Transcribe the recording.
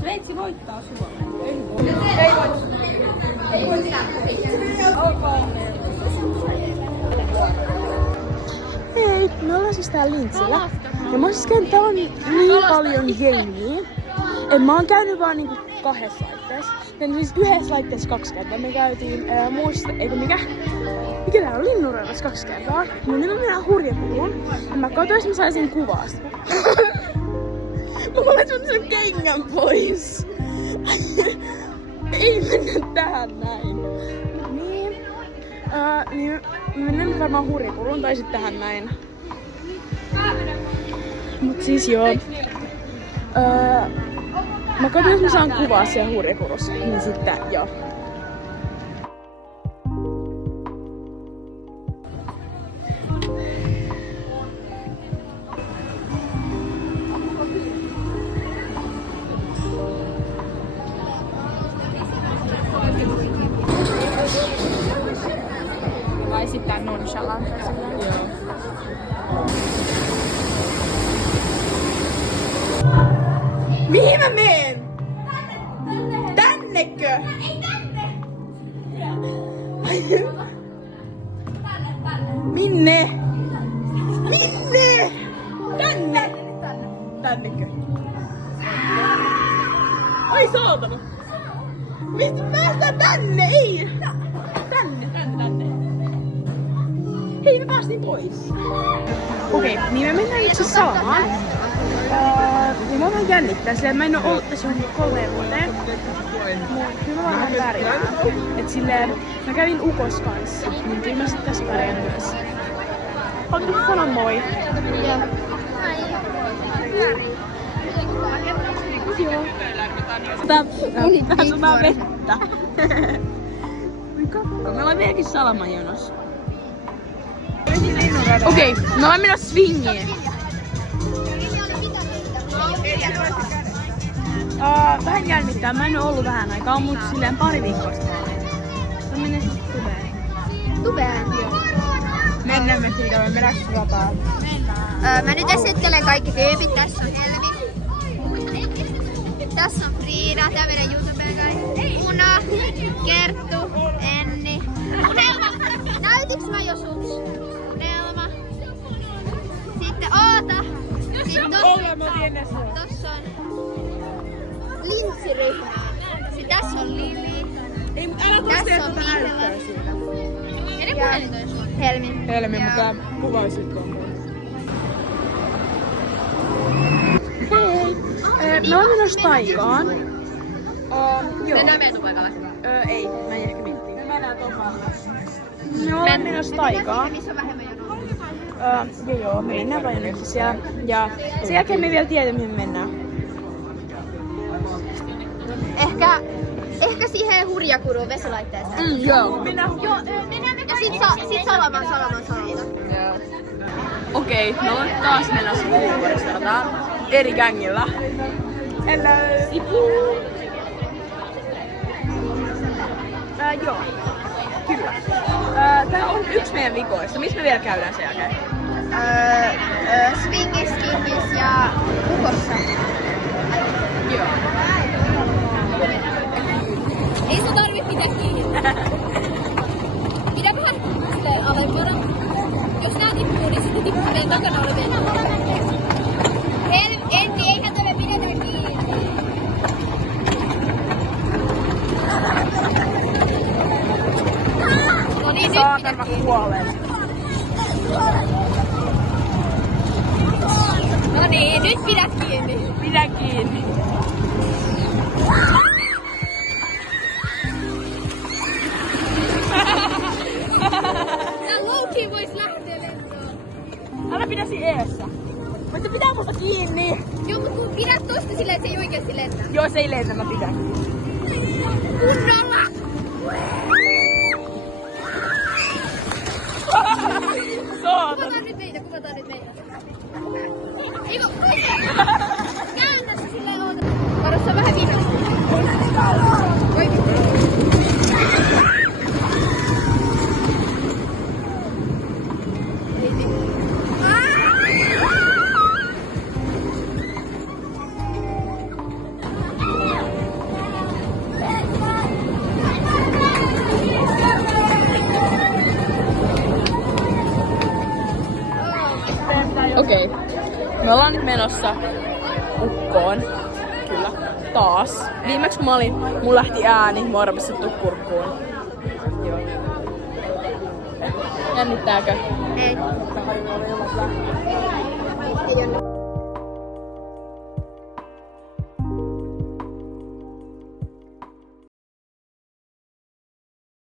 Sveitsi voittaa Suomen. Ei voit. Hei, me ollaan siis täällä Lintsillä. Ja mä oon siis käynyt, täällä on niin paljon jengiä. Et mä oon käynyt vaan niinku 2 laitteessa. Ja siis 1 laitteessa 2 kertaa. Me käytiin mikä täällä on Linnunrannassa 2 kertaa. Mut nyt me mennään Hurjakuruun. Ja mä katsoin, jos mä saisin kuvaa sitä. Mä laitan sen kengän pois. Ei mennä tähän näin. Niin mennään varmaan Hurjakuruun tai sit tähän näin. Mut siis joo. Mä katson, jos mä saan kuvaa siellä Hurjakurussa. Niin sitten joo. Vai sitten nonchalant. Joo. Mihin mä meen? Tännekö? Ei tänne! Minne? Minne? Tänne! Tännekö? Ai saatana! Mistä päästään tänne? Ei! Tänne. Hei, me päästiin pois. Okei, niin me mennään itse saamaan. Ja mä vaan jännittää silleen, mä en oo ollut tässä johonkin 3 vuoteen. Mut kyllä mä vähän pärjään. Et silleen, mä kävin Ukos kanssa, niin kyllä mä sit tässä pärjään myös. Haluatko mä sanoa moi? Joo. Joo. Tää sataa vettä. Me ollaan vieläkin Salamajonossa. Okei, me ollaan menossa swingiin. Vähän jännittää. Mä en oo ollut vähän aikaa, mut silleen pari viikkoa sitten. Mä menen siis tubeen. Tubeen? Joo. Mennään me siitä, me mennään rataan. Mä nyt esittelen kaikki tyypit. Tässä on Helmi. Tässä on Frida, tää meidän YouTubeen kai. Una, Kerttu, Enni. Unelma! Näytiks mä jo suks? Unelma. Sitten Oota. Sitten tossa on Lintsiryhmä. Sitten tässä on Lili. Ei, älä tässä on Mihla. Helmi, mutta kuvaisit tuon. Hei! Me ollaan menossa taikaan. Joo. Mennään meidän paikalle. Ei, mä en ehkä miettii. Me mennään tomalle. Me ollaan menossa taikaan. Missä on vähemmän jonoa? Joo, me mennään vaan jonnekin siellä. Ja sen jälkeen me vielä tiedä, mihin me mennään. Ehkä siihen Hurjakuruun vesilaitteeseen. Joo. Mennään. Ja sit Salaman. Okei, me ollaan taas menossa Hurjakuruun eri gängillä. Hello! Joo, kyllä. Tää on yksi meidän vikoista. Missä me vielä käydään sen jälkeen? Swingis, Kingis ja Ukossa. Joo. Ei sun tarvii pitää kiinni. Pidä vähän silleen alempana. Jos nää tippuu, niin sitten tippuu meidän takana olevien. Enni, eihän tälle pidetä kiinni. No niin, Saatan mä kuolen. No niin, nyt pidä kiinni. Pidä kiinni. Tää low-key vois lähteä lentoon. Älä pidä siinä eessä. Mutta pitää multa kiinni. Joo, mut kun pidät tosta silleen, että se ei oikeesti lennä. Joo, se ei lennä, mä pidän. Kunnolla! Kuvataan nyt meitä. Ei kun... Käännä se silleen oota. Varo, se on vähän viimeistä. Voi vittu. Me ollaan nyt menossa ukkoon. Kyllä. Taas. Viimeksi kun mä olin, mun lähti ääni, mua rupesi sattua kurkkuun. Joo. Jännittääkö? Ei.